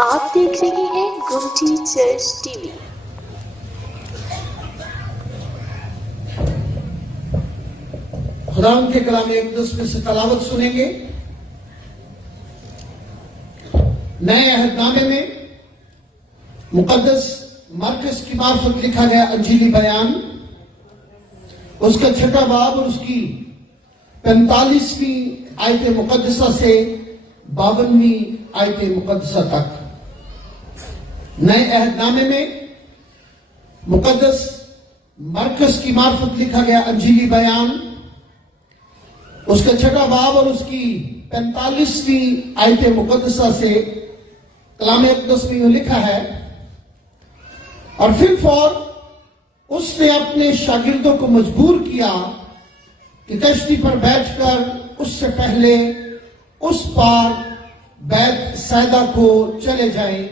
آپ دیکھ رہے ہیں گمٹی چرچ ٹی وی۔ خدا ان کے کلام اقدس میں سے تلاوت سنیں گے۔ نئے عہد نامے میں مقدس مرکز کی معرفت لکھا گیا انجیلی بیان، اس کا 6واں باب اور اس کی 45ویں آیت مقدسہ سے 52ویں آیت مقدسہ تک۔ نئے عہد نامے میں مقدس مرکز کی معرفت لکھا گیا انجیلی بیان، اس کا 6واں باب اور اس کی 45ویں آیت مقدسہ سے کلام اقدس میں یوں لکھا ہے، اور پھر فور اس نے اپنے شاگردوں کو مجبور کیا کہ کشتی پر بیٹھ کر اس سے پہلے اس پار بیت سیدا کو چلے جائیں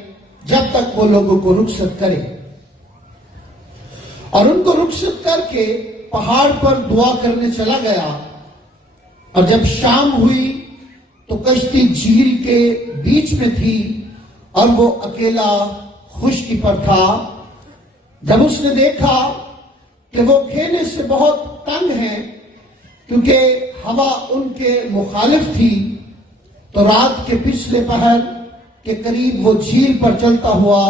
جب تک وہ لوگوں کو رخصت کرے، اور ان کو رخصت کر کے پہاڑ پر دعا کرنے چلا گیا۔ اور جب شام ہوئی تو کشتی جھیل کے بیچ میں تھی اور وہ اکیلا خشکی پر تھا۔ جب اس نے دیکھا کہ وہ کھینے سے بہت تنگ ہیں کیونکہ ہوا ان کے مخالف تھی، تو رات کے پچھلے پہر کے قریب وہ جھیل پر چلتا ہوا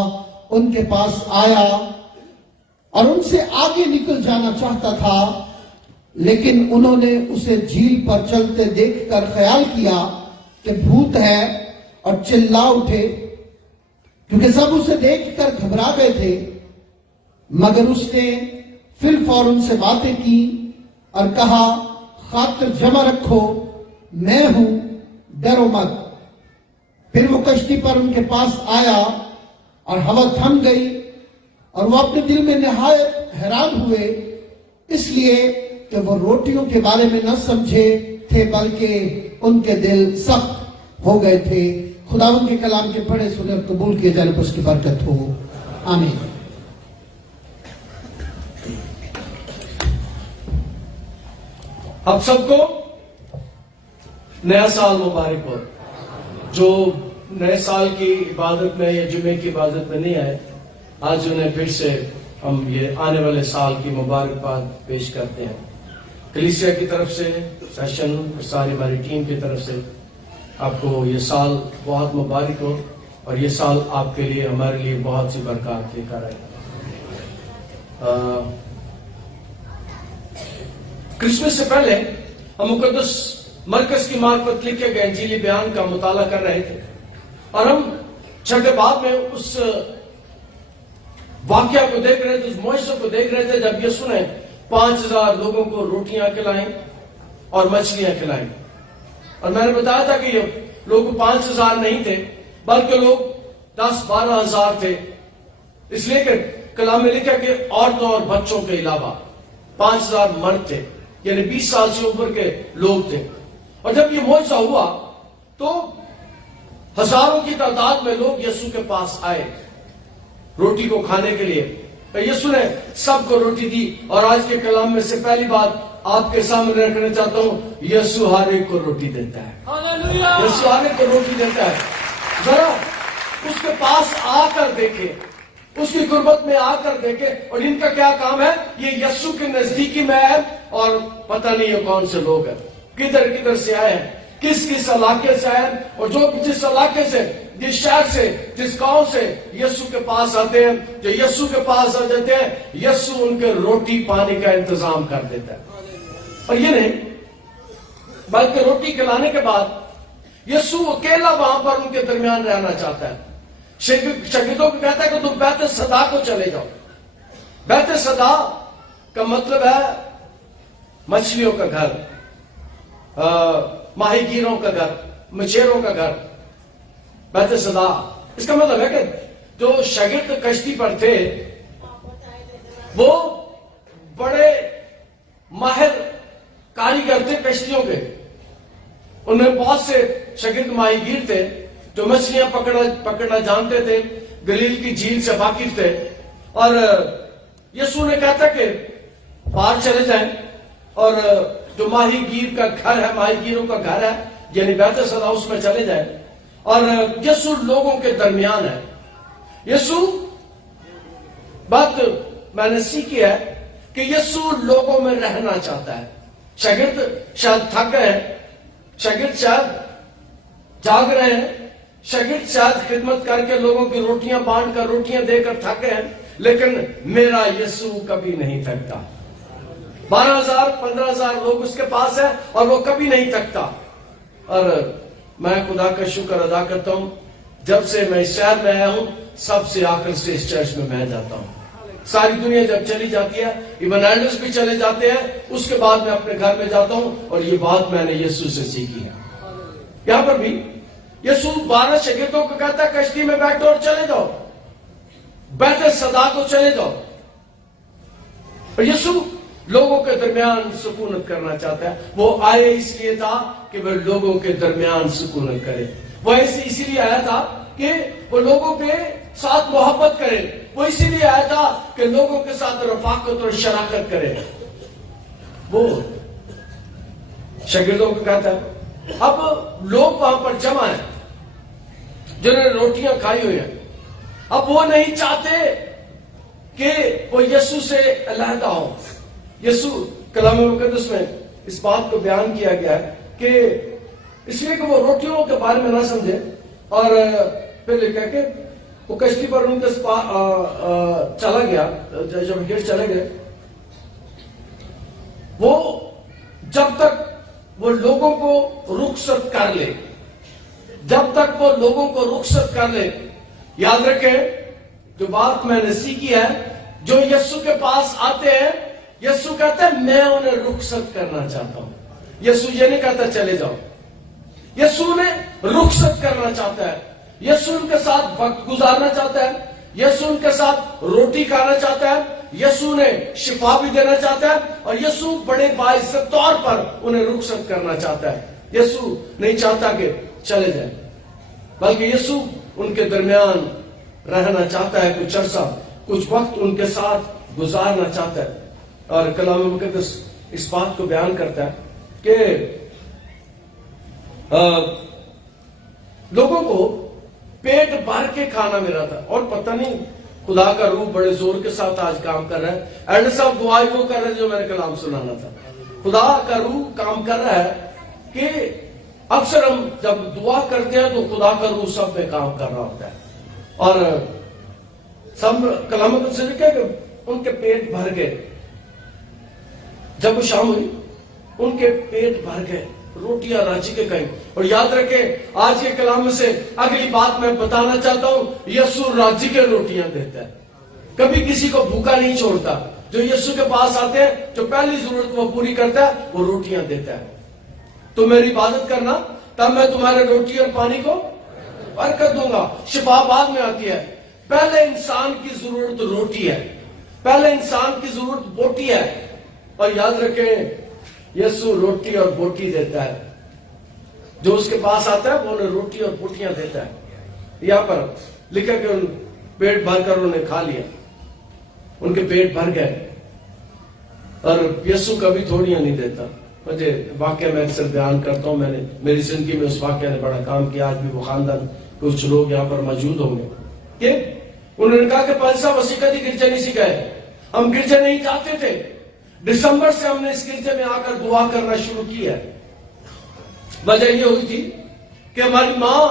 ان کے پاس آیا اور ان سے آگے نکل جانا چاہتا تھا، لیکن انہوں نے اسے جھیل پر چلتے دیکھ کر خیال کیا کہ بھوت ہے اور چلا اٹھے، کیونکہ سب اسے دیکھ کر گھبرا گئے تھے۔ مگر اس نے پھر فوراً سے باتیں کی اور کہا، خاطر جمع رکھو، میں ہوں، ڈرو مت۔ پھر وہ کشتی پر ان کے پاس آیا اور ہوا تھم گئی، اور وہ اپنے دل میں نہایت حیران ہوئے، اس لیے کہ وہ روٹیوں کے بارے میں نہ سمجھے تھے بلکہ ان کے دل سخت ہو گئے تھے۔ خداوند کے کلام کے پڑھے سنے اور قبول کیے جانے پر اس کی برکت ہو، آمین۔ آپ سب کو نیا سال مبارک ہو۔ جو نئے سال کی عبادت میں یا جمعے کی عبادت میں نہیں آئے، آج انہیں پھر سے ہم یہ آنے والے سال کی مبارکباد پیش کرتے ہیں۔ کلیسیا کی طرف سے، سیشن اور ساری ہماری ٹیم کی طرف سے آپ کو یہ سال بہت مبارک ہو، اور یہ سال آپ کے لیے، ہمارے لیے بہت سی برکات لے کر آئے۔ کرسمس سے پہلے ہم مقدس مرکز کی معرفت لکھے گئے انجیلی بیان کا مطالعہ کر رہے تھے، اور ہم 6 باب میں اس واقعہ کو دیکھ رہے تھے، اس معجزے کو دیکھ رہے تھے جب یسوع نے 5000 لوگوں کو روٹیاں کھلائیں اور مچھلیاں کھلائیں۔ اور میں نے بتایا تھا کہ یہ لوگ 5000 نہیں تھے بلکہ لوگ 10-12 ہزار تھے، اس لیے کہ کلام میں لکھا کہ عورتوں اور بچوں کے علاوہ 5000 مرد تھے، یعنی 20 سال سے اوپر کے لوگ تھے۔ اور جب یہ معجزہ ہوا تو ہزاروں کی تعداد میں لوگ یسوع کے پاس آئے روٹی کو کھانے کے لیے۔ یسوع نے سب کو روٹی دی، اور آج کے کلام میں سے پہلی بات آپ کے سامنے رکھنا چاہتا ہوں، یسوع ہر ایک کو روٹی دیتا ہے۔ یسوع ہر ایک کو روٹی دیتا ہے۔ ذرا اس کے پاس آ کر دیکھیں، اس کی قربت میں آ کر دیکھیں، اور ان کا کیا کام ہے؟ یہ یسوع کے نزدیکی میں ہے، اور پتہ نہیں یہ کون سے لوگ ہیں، کدھر کدھر سے آئے ہیں، کس کس علاقے سے آئے ہیں، اور جو جس علاقے سے، جس شہر سے، جس گاؤں سے یسوع کے پاس آتے ہیں، جو یسوع کے پاس آ جاتے ہیں، یسوع ان کے روٹی پانی کا انتظام کر دیتا ہے۔ اور یہ نہیں بلکہ روٹی کھلانے کے بعد یسوع اکیلا وہاں پر ان کے درمیان رہنا چاہتا ہے۔ شاگردوں کو کہتا ہے کہ تم بیت صدا کو چلے جاؤ۔ بیت صدا کا مطلب ہے مچھلیوں کا گھر، ماہی گیروں کا گھر، مچھیروں کا گھر۔ بیت صدا اس کا مطلب ہے کہ جو شاگرد کشتی پر تھے وہ بڑے ماہر کاریگر تھے کشتیوں کے۔ ان میں بہت سے شاگرد ماہی گیر تھے جو مچھلیاں پکڑنا جانتے تھے، گلیل کی جھیل سے واقف تھے۔ اور یسوع نے کہتا کہ پار چلے جائیں، اور جو ماہی گیر کا گھر ہے، ماہی گیروں کا گھر ہے، یعنی بیت صدا، اس میں چلے جائیں۔ اور یسوع لوگوں کے درمیان ہے. یسوع بات میں نے سیکھی ہے کہ یسوع لوگوں میں رہنا چاہتا ہے. شاگرد شاید تھک گئے ہیں, شاگرد شاید جاگ رہے ہیں, شاگرد شاید خدمت کر کے لوگوں کی روٹیاں بانٹ کر روٹیاں دے کر تھک گئے ہیں, لیکن میرا یسوع کبھی نہیں تھکتا. 12,000 15,000 لوگ اس کے پاس ہیں اور وہ کبھی نہیں تھکتا. اور میں خدا کا شکر ادا کرتا ہوں, جب سے میں اس شہر میں آیا ہوں سب سے آخر سے اس چرچ میں جاتا ہوں. ساری دنیا جب چلی جاتی ہے, ایون ایلڈرز بھی چلے جاتے ہیں, اس کے بعد میں اپنے گھر میں جاتا ہوں. اور یہ بات میں نے یسوع سے سیکھی ہے. یہاں پر بھی یسوع 12 شاگردوں کو کہتا ہے کشتی میں بیٹھو اور چلے جاؤ, بیت صدا کو چلے جاؤ. اور یسوع لوگوں کے درمیان سکونت کرنا چاہتا ہے. وہ آئے اس لیے تھا کہ وہ لوگوں کے درمیان سکونت کرے. وہ اسی لیے آیا تھا کہ وہ لوگوں کے ساتھ محبت کرے. وہ اسی لیے آیا تھا کہ لوگوں کے ساتھ رفاقت اور شراکت کرے. وہ شاگردوں کو کہتا ہے. اب لوگ وہاں پر جمع ہیں جنہوں نے روٹیاں کھائی ہوئی ہیں. اب وہ نہیں چاہتے کہ وہ یسوع سے علیحدہ ہو. یسوع کلام مقدس میں اس بات کو بیان کیا گیا ہے کہ اس لیے کہ وہ روٹیوں کے بارے میں نہ سمجھے, اور پھر یہ کہہ کے وہ کشتی پر ان کے چلا گیا. جب گیٹ چلے گئے, وہ جب تک وہ لوگوں کو رخصت کر لے, جب تک وہ لوگوں کو رخصت کر لے. یاد رکھیں جو بات میں نے سیکھی ہے, جو یسوع کے پاس آتے ہیں یسوع کہتا ہے میں انہیں رخصت کرنا چاہتا ہوں. یسوع یہ نہیں کہتا چلے جاؤ, یسوع نے رخصت کرنا چاہتا ہے. یسوع ان کے ساتھ وقت گزارنا چاہتا ہے. یسوع ان کے ساتھ روٹی کھانا چاہتا ہے. یسوع نے شفا بھی دینا چاہتا ہے, اور یسوع بڑے باعزت طور پر انہیں رخصت کرنا چاہتا ہے. یسوع نہیں چاہتا کہ چلے جائیں, بلکہ یسوع ان کے درمیان رہنا چاہتا ہے. کچھ عرصہ کچھ وقت ان کے ساتھ گزارنا چاہتا ہے. اور کلام مقدس اس بات کو بیان کرتا ہے کہ لوگوں کو پیٹ بھر کے کھانا ملا تھا. اور پتہ نہیں خدا کا روح بڑے زور کے ساتھ آج کام کر رہا ہے. ایڈر صاحب دعائی وہ کر رہے ہیں جو میں نے کلام سنانا تھا. خدا کا روح کام کر رہا ہے کہ اکثر ہم جب دعا کرتے ہیں تو خدا کا روح سب میں کام کر رہا ہوتا ہے. اور سب کلام مقدس سے لکھا ہے کہ ان کے پیٹ بھر گئے. جب وہ شام ہوئی ان کے پیٹ بھر گئے, روٹیاں راجی کے کہیں. اور یاد رکھیں آج کے کلام میں سے اگلی بات میں بتانا چاہتا ہوں, یسوع راجی کے روٹیاں دیتا ہے, کبھی کسی کو بھوکا نہیں چھوڑتا. جو یسوع کے پاس آتے ہیں جو پہلی ضرورت وہ پوری کرتا ہے وہ روٹیاں دیتا ہے. تو میری عبادت کرنا تب میں تمہارے روٹی اور پانی کو برکت دوں گا. شفا بعد میں آتی ہے. پہلے انسان کی ضرورت روٹی ہے, پہلے انسان کی ضرورت بوٹی ہے. اور یاد رکھیں یسوع روٹی اور بوٹی دیتا ہے. جو اس کے پاس آتا ہے وہ انہیں روٹی اور بوٹیاں دیتا ہے. یہاں پر لکھا کہ ان پیٹ بھر کر انہوں نے کھا لیا, ان کے پیٹ بھر گئے. اور یسوع کبھی تھوڑیاں نہیں دیتا. مجھے واقعہ میں اکثر بیان کرتا ہوں, میں نے میری زندگی میں اس واقعہ نے بڑا کام کیا. آج بھی وہ خاندان کچھ لوگ یہاں پر موجود ہوں گے کہ انہوں نے کہا کہ پنسا وسیع کبھی گرجا نہیں سکھائے, ہم گرجا نہیں جاتے تھے. دسمبر سے ہم نے اس گرجے میں آ کر دعا کرنا شروع کی ہے. وجہ یہ ہوئی تھی کہ ہماری ماں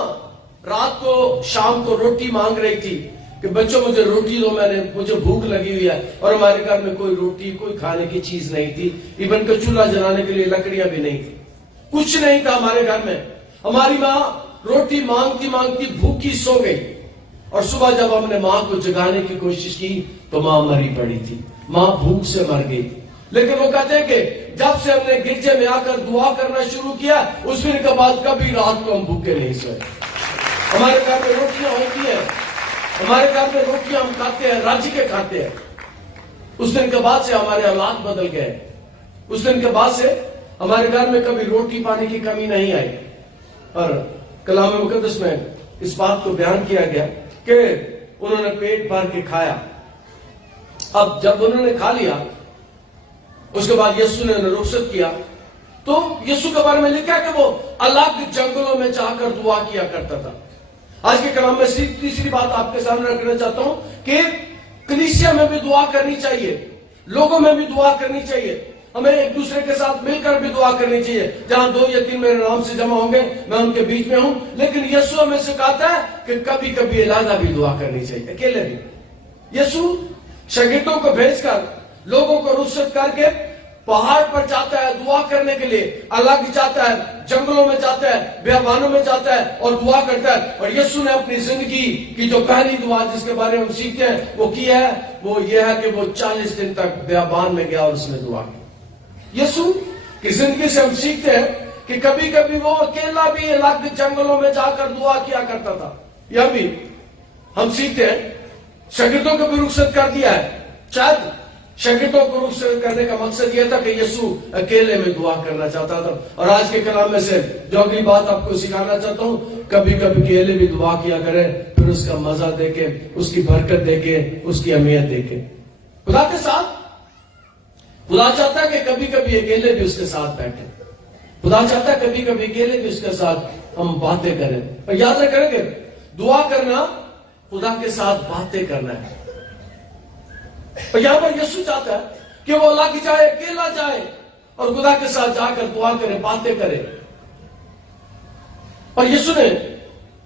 رات کو شام کو روٹی مانگ رہی تھی کہ بچوں مجھے روٹی دو, مجھے بھوک لگی ہوئی ہے. اور ہمارے گھر میں کوئی روٹی کوئی کھانے کی چیز نہیں تھی, ایون کہ چولہا جلانے کے لیے لکڑیاں بھی نہیں تھی, کچھ نہیں تھا ہمارے گھر میں. ہماری ماں روٹی مانگتی مانگتی بھوکی سو گئی. اور صبح جب ہم نے ماں کو جگانے کی کوشش کی تو ماں مری پڑی تھی, ماں بھوک سے مر گئی. لیکن وہ کہتے ہیں کہ جب سے ہم نے گرجے میں آ کر دعا کرنا شروع کیا اس دن کے بعد کبھی رات کو ہم بھوکے نہیں سوئے. ہمارے گھر میں روٹیاں ہوتی ہیں, ہمارے گھر میں روٹیاں ہم کھاتے ہیں, راجی کے کھاتے ہیں. اس دن کے بعد سے ہمارے حالات بدل گئے. اس دن کے بعد سے ہمارے گھر میں کبھی روٹی پانی کی کمی نہیں آئی. اور کلام مقدس میں اس بات کو بیان کیا گیا کہ انہوں نے پیٹ بھر کے کھایا. اب جب انہوں نے کھا لیا اس کے بعد یسوع نے انہیں رخصت کیا. تو یسوع کے بارے میں لکھا کہ وہ الگ جنگلوں میں جا کر دعا کیا کرتا تھا. آج کے کلام میں تیسری بات آپ کے سامنے رکھنا چاہتا ہوں کہ کلیسیا میں بھی دعا کرنی چاہیے، لوگوں میں بھی دعا کرنی چاہیے، ہمیں ایک دوسرے کے ساتھ مل کر بھی دعا کرنی چاہیے۔ جہاں 2 یا 3 میرے نام سے جمع ہوں گے میں ان کے بیچ میں ہوں، لیکن یسوع ہمیں سکھاتا ہے کہ کبھی کبھی علیحدہ بھی دعا کرنی چاہیے، اکیلے بھی۔ یسوع شاگردوں کو بھیج کر، لوگوں کو رخصت کر کے پہاڑ پر جاتا ہے دعا کرنے کے لیے، الگ جاتا ہے، جنگلوں میں جاتا ہے، بیابانوں میں جاتا ہے اور دعا کرتا ہے۔ اور یسوع نے اپنی زندگی کی جو پہلی دعا جس کے بارے میں ہم سیکھتے ہیں وہ کی ہے، وہ یہ ہے کہ وہ 40 دن تک بیابان میں گیا اور اس نے دعا کی۔ یسوع کی زندگی سے ہم سیکھتے ہیں کہ کبھی کبھی وہ اکیلا بھی الگ جنگلوں میں جا کر دعا کیا کرتا تھا۔ یہ بھی ہم سیکھتے ہیں، شاگردوں کو بھی رخصت کر دیا ہے۔ شاید شاگردوں کو رخصت کرنے کا مقصد یہ تھا کہ یسوع اکیلے میں دعا کرنا چاہتا تھا۔ اور آج کے کلام میں سے جو اگلی بات آپ کو سکھانا چاہتا ہوں، کبھی کبھی اکیلے بھی دعا کیا کرے، پھر اس کا مزہ دیکھے، اس کی برکت دیکھے، اس کی اہمیت دیکھے۔ خدا کے ساتھ خدا چاہتا ہے کہ کبھی کبھی اکیلے بھی اس کے ساتھ بیٹھے، خدا چاہتا ہے کبھی کبھی اکیلے بھی اس کے ساتھ ہم باتیں کریں۔ اور یاد رکھیں کہ دعا کرنا خدا کے ساتھ باتیں کرنا ہے۔ اور یہاں پر یسوع چاہتا ہے کہ وہ الگ جائے، اکیلا جائے اور خدا کے ساتھ جا کر دعا کرے، باتیں کرے۔ اور یسوع نے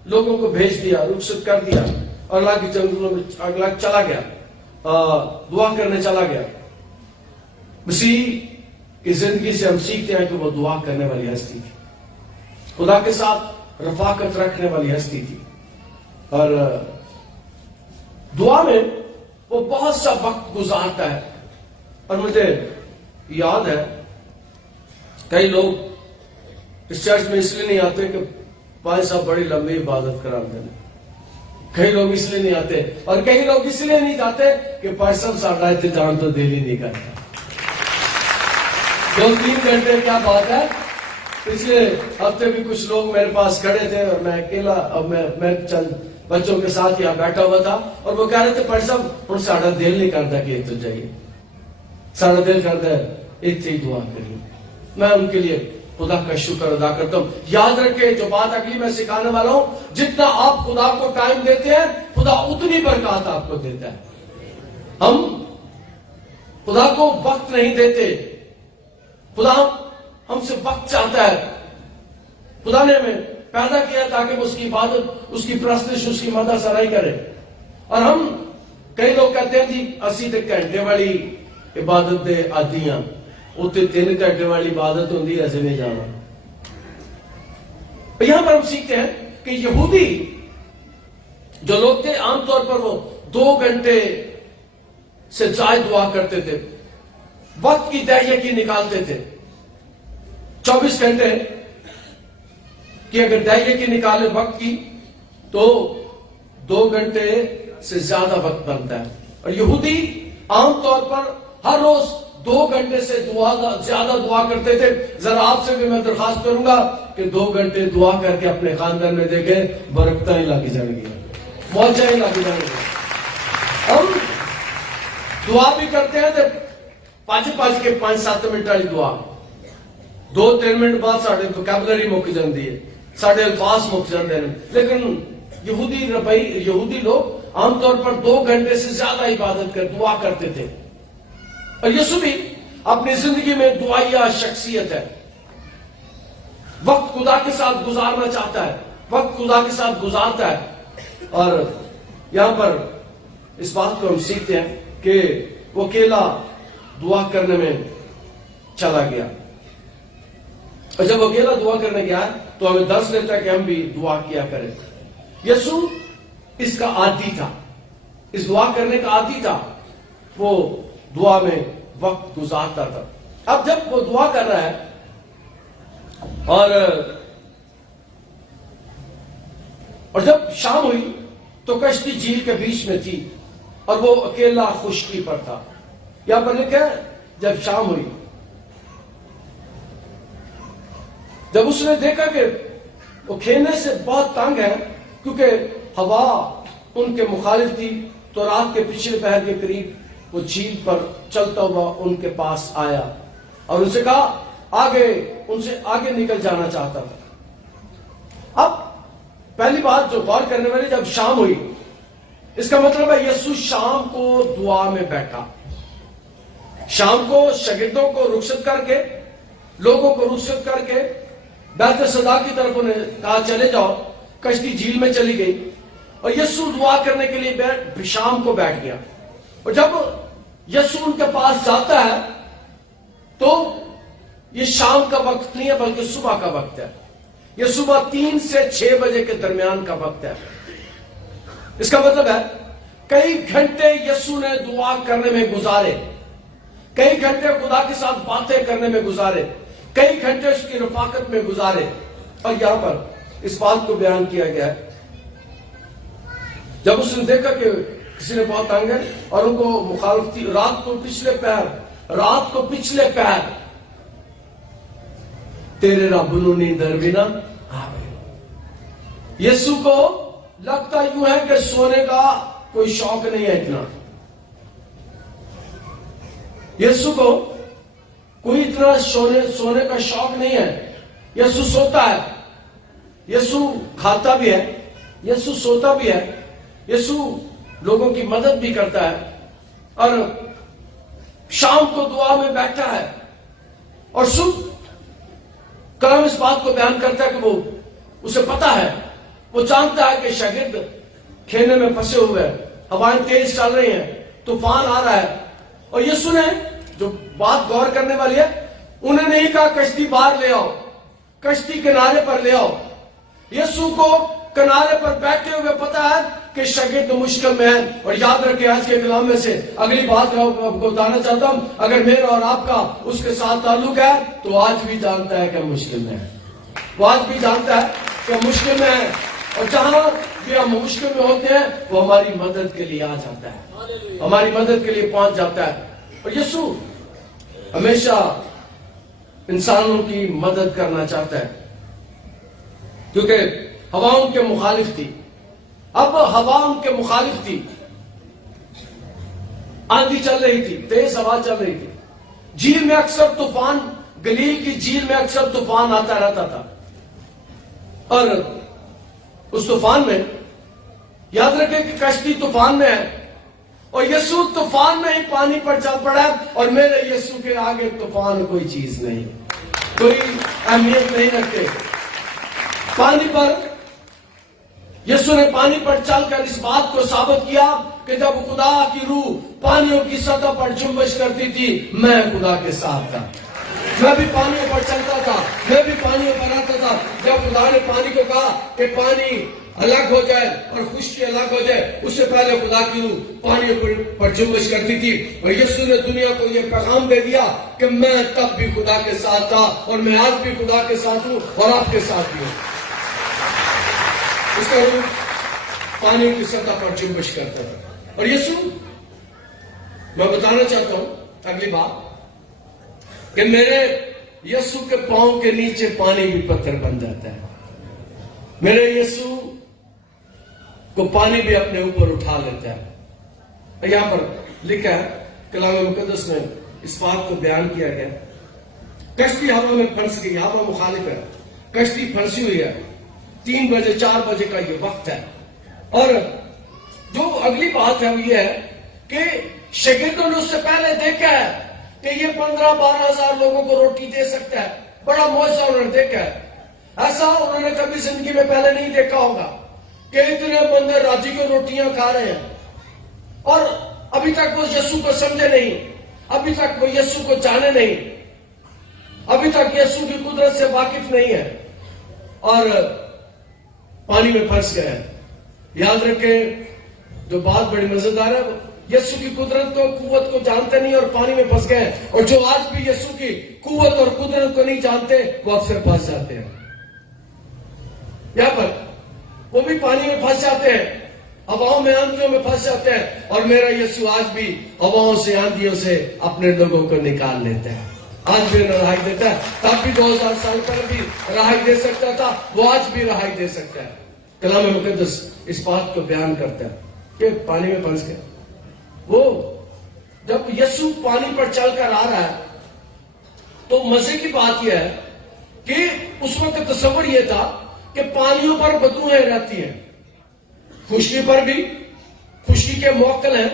لوگوں کو بھیج دیا، رخصت کر دیا اور اللہ کی جنگلوں میں الگ چلا گیا، دعا کرنے چلا گیا۔ مسیح کی زندگی سے ہم سیکھتے ہیں کہ وہ دعا کرنے والی ہستی تھی، خدا کے ساتھ رفاقت رکھنے والی ہستی تھی۔ اور دعا میں وہ بہت سا وقت گزارتا ہے۔ اور مجھے یاد ہے کئی لوگ اس چرچ میں اس لیے نہیں آتے کہ بھائی صاحب بڑی لمبی عبادت کراتے ہیں، کئی لوگ اس لیے نہیں آتے، اور کئی لوگ اس لیے نہیں جاتے کہ پرسن ساڑھا انتظام تو دل ہی نہیں کرتا۔ 2-3 گھنٹے کیا بات ہے۔ پچھلے ہفتے بھی کچھ لوگ میرے پاس کھڑے تھے اور میں اکیلا، اور میں چند بچوں کے ساتھ یہاں بیٹھا ہوا تھا اور وہ کہہ رہے تھے پر صاحب ہن ساڑا دل نہیں کرتا کہ ایک تو جائیے، ساڑا دل کرتا ہے ایک سے ہی دعا کریے۔ میں ان کے لیے خدا کا شکر ادا کرتا ہوں۔ یاد رکھے جو بات اگلی میں سکھانے والا ہوں، جتنا آپ خدا کو ٹائم دیتے ہیں خدا اتنی برکات آپ کو دیتا ہے۔ ہم خدا کو وقت نہیں دیتے، خدا ہم سے وقت چاہتا ہے۔ خدا نے ہمیں پیدا کیا تاکہ وہ اس کی عبادت، اس کی پرستش، اس کی مدح سرائی کرے۔ اور ہم کئی لوگ کہتے ہیں جی اسی تے گھنٹے والی عبادت دے آدھی ہاں، اتنے 3 گھنٹے والی عبادت ہوندی ایسے نہیں جانا۔ یہاں پر ہم سیکھتے ہیں کہ یہودی جو لوگ تھے عام طور پر وہ 2 گھنٹے سے زائد دعا کرتے تھے، وقت کی دہیے کی نکالتے تھے۔ 24 گھنٹے کہ اگر دہیے کی نکالے وقت کی تو 2 گھنٹے سے زیادہ وقت بنتا ہے۔ اور یہودی عام طور پر ہر روز 2 گھنٹے سے زیادہ دعا کرتے تھے۔ ذرا آپ سے بھی میں درخواست کروں گا کہ 2 گھنٹے دعا کر کے اپنے خاندان میں دیکھیں، برکتیں ہی لگی جائیں گی، موجیں ہی لگی جائیں گی۔ ہم دعا بھی کرتے ہیں تو 5-7 منٹ والی دعا، 2-3 منٹ بعد ساڑھے وکیبلری مک جاندی ہے، ساڑھے الفاظ مک جاندے ہیں۔ لیکن یہودی لوگ عام طور پر 2 گھنٹے سے زیادہ عبادت کر دعا کرتے تھے۔ اور یسوع بھی اپنی زندگی میں دعائیا شخصیت ہے، وقت خدا کے ساتھ گزارنا چاہتا ہے، وقت خدا کے ساتھ گزارتا ہے۔ اور یہاں پر اس بات کو ہم سیکھتے ہیں کہ وہ اکیلا دعا کرنے میں چلا گیا، اور جب وہ اکیلا دعا کرنے گیا تو ہمیں درس دیتا ہے کہ ہم بھی دعا کیا کریں۔ یسوع اس کا عادی تھا، اس دعا کرنے کا عادی تھا، وہ دعا میں وقت گزارتا تھا۔ اب جب وہ دعا کر رہا ہے اور جب شام ہوئی تو کشتی جھیل کے بیچ میں تھی اور وہ اکیلا خشکی پر تھا۔ یہاں پر لکھا ہے جب شام ہوئی، جب اس نے دیکھا کہ وہ کھیلنے سے بہت تنگ ہے کیونکہ ہوا ان کے مخالف تھی، تو رات کے پچھلے پہر کے قریب وہ جھیل پر چلتا ہوا ان کے پاس آیا اور ان سے کہا ان سے آگے نکل جانا چاہتا تھا۔ اب پہلی بات جو غور کرنے والی، جب شام ہوئی، اس کا مطلب ہے یسوع شام کو دعا میں بیٹھا. شام کو شاگردوں کو رخصت کر کے، لوگوں کو رخصت کر کے بیت صدا کی طرف انہیں کہا چلے جاؤ. کشتی جھیل میں چلی گئی اور یسوع دعا کرنے کے لیے شام کو بیٹھ گیا. اور جب یسوع ان کے پاس جاتا ہے تو یہ شام کا وقت نہیں ہے بلکہ صبح کا وقت ہے. یہ صبح 3 سے 6 بجے کے درمیان کا وقت ہے. اس کا مطلب ہے کئی گھنٹے یسوع نے دعا کرنے میں گزارے، کئی گھنٹے خدا کے ساتھ باتیں کرنے میں گزارے، کئی گھنٹے اس کی رفاقت میں گزارے. اور یہاں پر اس بات کو بیان کیا گیا ہے، جب اس نے دیکھا کہ کسی نے بہت تنگ ہے اور ان کو مخالف تھی، رات کو پچھلے پہر تیرے رب نو نیندر بھی نہ آوے. یسوع کو لگتا یوں ہے کہ سونے کا کوئی شوق نہیں ہے اتنا. یسوع کو کوئی اتنا سونے کا شوق نہیں ہے. یسوع سوتا ہے، یسوع کھاتا بھی ہے، یسوع سوتا بھی ہے، یسوع لوگوں کی مدد بھی کرتا ہے. اور شام کو دعا میں بیٹھا ہے. اور صبح کلام اس بات کو بیان کرتا ہے کہ وہ اسے پتا ہے، وہ جانتا ہے کہ شاگرد کھینے میں پھنسے ہوئے ہیں، ہوائیں تیز چل رہی ہیں، طوفان آ رہا ہے. اور یسوع نے جو بات غور کرنے والی ہے، انہیں نہیں کہا کشتی باہر لے آؤ، کشتی کنارے پر لے آؤ. یسوع کو کنارے پر بیٹھے ہوئے پتا ہے کہ شاگرد مشکل میں ہے. اور یاد رکھیں آج کے کلام میں سے اگلی بات آپ کو بتانا چاہتا ہوں، اگر میرا اور آپ کا اس کے ساتھ تعلق ہے تو آج بھی جانتا ہے کہ مشکل میں ہے. وہ آج بھی جانتا ہے کہ مشکل میں ہے، اور جہاں بھی ہم مشکل میں ہوتے ہیں وہ ہماری مدد کے لیے آ جاتا ہے، ہماری مدد کے لیے پہنچ جاتا ہے. اور یسوع ہمیشہ انسانوں کی مدد کرنا چاہتا ہے، کیونکہ ہوا ان کے مخالف تھی. اب ہوا ان کے مخالف تھی، آندھی چل رہی تھی، تیز ہوا چل رہی تھی. جھیل میں اکثر طوفان، گلیل کی جھیل میں اکثر طوفان آتا رہتا تھا. اور اس طوفان میں یاد رکھیں کہ کشتی طوفان میں ہے اور یسوع طوفان میں ہی پانی پر چل پڑا ہے. اور میرے یسوع کے آگے طوفان کوئی چیز نہیں، کوئی اہمیت نہیں رکھتے. پانی پر یسوع نے پانی پر چل کر اس بات کو ثابت کیا کہ جب خدا کی روح پانیوں کی سطح پر جنبش کرتی تھی، میں خدا کے ساتھ تھا. میں بھی پانیوں پر چلتا تھا، میں بھی پانیوں پر آتا تھا. جب خدا نے پانی کو کہا کہ پانی الگ ہو جائے اور خشکی الگ ہو جائے، اس سے پہلے خدا کی روح پانیوں پر جنبش کرتی تھی. اور یسوع نے دنیا کو یہ پیغام دے دیا کہ میں تب بھی خدا کے ساتھ تھا اور میں آج بھی خدا کے ساتھ ہوں اور آپ کے ساتھ بھی ہوں. اس کا روح پانی کی سطح پر جنبش کرتا تھا. اور یسوع، میں بتانا چاہتا ہوں اگلی بات کہ میرے یسوع کے پاؤں کے نیچے پانی بھی پتھر بن جاتا ہے. میرے یسوع کو پانی بھی اپنے اوپر اٹھا لیتا ہے. یہاں پر لکھا ہے کلام مقدس میں اس بات کو بیان کیا گیا، کشتی ہوا میں پھنس گئی، ہوا مخالف ہے، کشتی پھنسی ہوئی ہے. 3 بجے 4 بجے کا یہ وقت ہے. اور جو اگلی بات ہے وہ یہ ہے کہ شاگردوں نے اس سے پہلے دیکھا ہے کہ یہ 15-12 ہزار لوگوں کو روٹی دے سکتا ہے. بڑا معجزہ انہوں نے دیکھا ہے. ایسا انہوں نے کبھی زندگی میں پہلے نہیں دیکھا ہوگا کہ اتنے بندے راجی کو روٹیاں کھا رہے ہیں. اور ابھی تک وہ یسوع کو سمجھے نہیں، ابھی تک وہ یسوع کو جانے نہیں، ابھی تک یسوع کی قدرت سے واقف نہیں ہے اور پانی میں پھنس گئے. یاد رکھیں جو بات بڑی مزیدار ہے، یسوع کی قدرت کو، قوت کو جانتے نہیں اور پانی میں پھنس گئے. اور جو آج بھی یسوع کی قوت اور قدرت کو نہیں جانتے وہ اکثر پھنس جاتے ہیں. یہاں پر وہ بھی پانی میں پھنس جاتے ہیں، ہواؤں میں، آندھیوں میں پھنس جاتے ہیں. اور میرا یسوع آج بھی ہواؤں سے، آندھیوں سے اپنے لوگوں کو نکال لیتا ہے، آج بھی رہائی دیتا ہے. تب بھی 2000 سال پہلے بھی رہائی دے سکتا تھا، وہ آج بھی رہائی دے سکتا ہے. کلام مقدس اس بات کو بیان کرتا ہے کہ پانی میں پھنس گئے. وہ جب یسوع پانی پر چل کر آ رہا ہے تو مزے کی بات یہ ہے کہ اس وقت تصور یہ تھا کہ پانیوں پر بدبوئیں رہتی ہیں، خشکی پر بھی. خشکی کے موکل ہیں،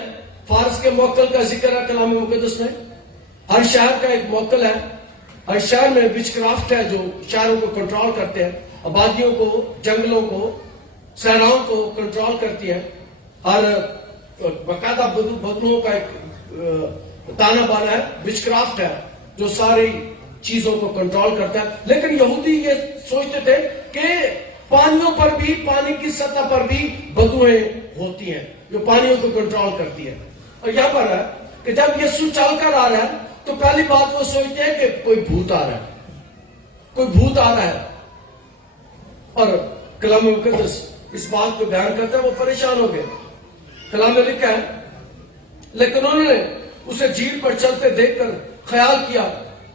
فارس کے موکل کا ذکر ہے کلام مقدس میں. ہر شہر کا ایک موکل ہے، ہر شہر میں وچ کرافٹ ہے جو شہروں کو کنٹرول کرتے ہیں، آبادیوں کو، جنگلوں کو، صحراؤں کو کنٹرول کرتی ہے. ہر باقاعدہ بدبوؤں کا ایک تانا بانا ہے، وچ کرافٹ ہے جو ساری چیزوں کو کنٹرول کرتا ہے. لیکن یہودی یہ سوچتے تھے کہ پانیوں پر بھی، پانی کی سطح پر بھی بدبوئیں ہوتی ہیں جو پانیوں کو کنٹرول کرتی ہے. اور یہاں پر ہے کہ جب یسوع چل کر آ رہا ہے تو پہلی بات وہ سوچتے ہیں کہ کوئی بھوت آ رہا ہے، کوئی بھوت آ رہا ہے. اور کلام مقدس اس بات کو بیان کرتا ہے، وہ پریشان ہو گئے. کلام میں لکھا ہے لیکن انہوں نے اسے جھیل پر چلتے دیکھ کر خیال کیا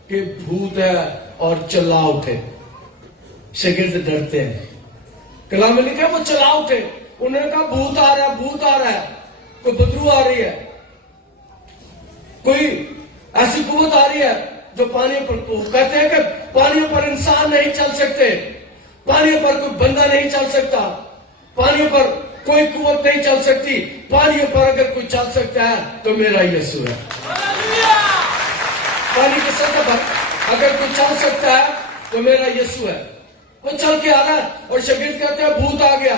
کہ بھوت ہے اور چلا اٹھے. شاگرد ڈرتے ہیں. کلام میں لکھا ہے وہ چلا اٹھے. انہوں نے کہا بھوت آ رہا ہے، بھوت آ رہا ہے، کوئی بدبو آ رہی ہے، کوئی ایسی قوت آ رہی ہے جو پانی پر. کہتے ہیں کہ پانیوں پر انسان نہیں چل سکتے، پانیوں پر کوئی بندہ نہیں چل سکتا، پانیوں پر کوئی قوت نہیں چل سکتی. پانیوں پر اگر کوئی چل سکتا ہے تو میرا یسوع ہے. پانی کی سطح پر اگر کوئی چل سکتا ہے تو میرا یسوع ہے. وہ چل کے آ رہا ہے اور شاگرد کہتے ہیں بھوت آ گیا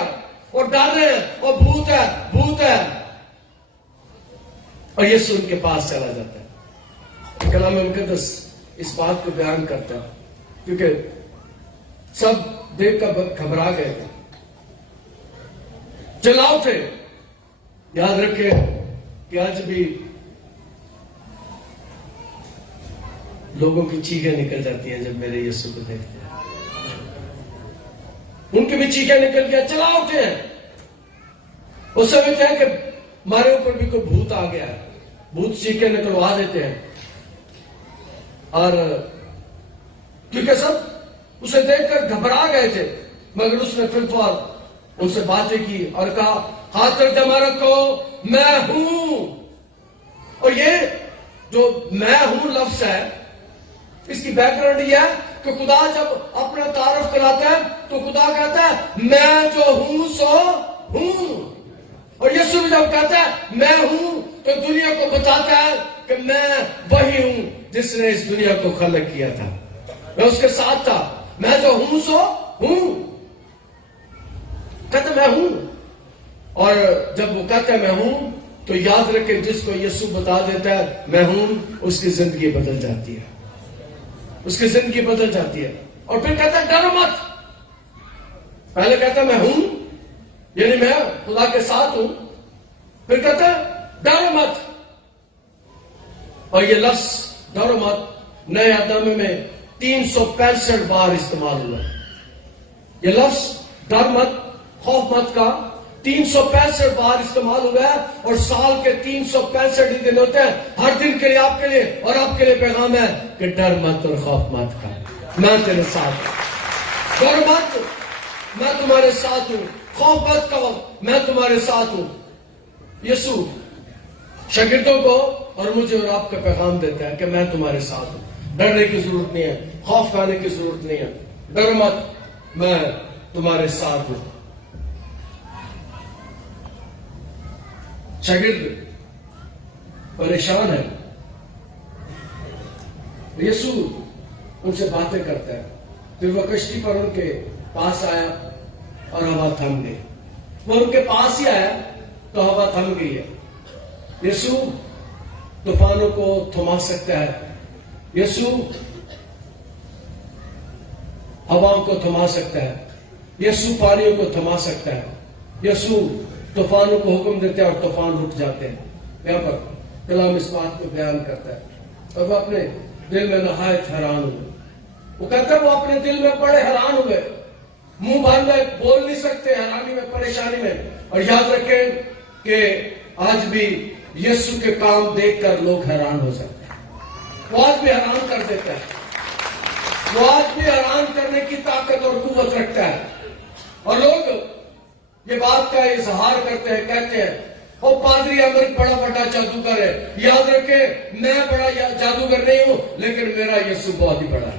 اور ڈر رہے ہیں اور بھوت ہے، بھوت ہے. اور یسوع ان کے پاس چلا جاتا ہے. کلام مقدس اس بات کو بیان کرتا ہے کیونکہ سب دیکھ کر گھبرا گئے تھے. چلا اٹھے. یاد رکھے کہ آج بھی لوگوں کی چیخیں نکل جاتی ہیں جب میرے یسوع کو دیکھتے ہیں. ان کی بھی چیخیں نکل گیا، چلا اٹھے ہیں. وہ سمجھتے ہیں کہ ہمارے اوپر بھی کوئی بھوت آ گیا ہے. بھوت چیخیں نکلوا دیتے ہیں. اور کیونکہ سب اسے دیکھ کر گھبرا گئے تھے، مگر اس نے فی الفور ان سے باتیں کی اور کہا ہاتھ تک جمع رکھو، میں ہوں. اور یہ جو میں ہوں لفظ ہے، اس کی بیک گراؤنڈ یہ ہے کہ خدا جب اپنا تعارف کراتا ہے تو خدا کہتا ہے میں جو ہوں سو ہوں. اور یسوع جب کہتا ہے میں ہوں تو دنیا کو بتاتا ہے کہ میں وہی ہوں جس نے اس دنیا کو خلق کیا تھا. میں اس کے ساتھ تھا. میں جو ہوں سو ہوں. کہتا میں ہوں. اور جب وہ کہتا ہے میں ہوں تو یاد رکھے جس کو یسوع بتا دیتا ہے میں ہوں، اس کی زندگی بدل جاتی ہے. اس کی زندگی بدل جاتی ہے. اور پھر کہتا ہے ڈرو مت. پہلے کہتا ہے میں ہوں یعنی میں خدا کے ساتھ ہوں. پھر کہتا ہے ڈرو مت. اور یہ لفظ ڈرو مت نئے نامے میں 365 بار استعمال ہوا. یہ لفظ ڈر مت، خوف مت کا 365 بار استعمال ہوا ہے. اور سال کے 365 دن ہوتے ہیں. ہر دن کے لیے آپ کے لیے اور آپ کے لیے پیغام ہے کہ ڈر مت اور خوف مت کا، میں تیرے ساتھ ہوں. ڈر مت، میں تمہارے ساتھ ہوں. خوف مت کا، میں تمہارے ساتھ ہوں. یسوع شاگردوں کو اور مجھے اور آپ کا پیغام دیتا ہے کہ میں تمہارے ساتھ ہوں. ڈرنے کی ضرورت نہیں ہے، خوف کھانے کی ضرورت نہیں ہے. ڈر مت، میں تمہارے ساتھ ہوں. شاگرد پریشان ہے. یسوع ان سے باتیں کرتا ہے. پھر وہ کشتی پر ان کے پاس آیا اور ہوا تھم گئی. وہ ان کے پاس ہی آیا تو ہوا تھم گئی ہے. یسوع طوفانوں کو تھما سکتا ہے. یسوع ہواؤں کو تھما سکتا ہے. یسوع پانیوں کو تھما سکتا ہے. یسوع طوفانوں کو حکم دیتے ہیں اور طوفان رک جاتے ہیں. یہاں پر کلام اس بات کو بیان کرتا ہے. اور وہ اپنے دل میں نہایت حیران ہوئے. وہ کہتا ہے وہ اپنے دل میں بڑے حیران ہوئے. منہ بند ہے، بول نہیں سکتے، حیرانی میں، پریشانی میں. اور یاد رکھیں کہ آج بھی یسوع کے کام دیکھ کر لوگ حیران ہو سکتے ہیں. وہ آج بھی حیران کر دیتا ہے. وہ آج بھی حیران کرنے کی طاقت اور قوت رکھتا ہے. اور لوگ یہ بات کا اظہار کرتے ہیں، کہتے ہیں وہ پادری امرت بڑا بڑا جادوگر ہے. یاد رکھیں میں بڑا جادوگر نہیں ہوں، لیکن میرا یسوع بہت ہی بڑا ہے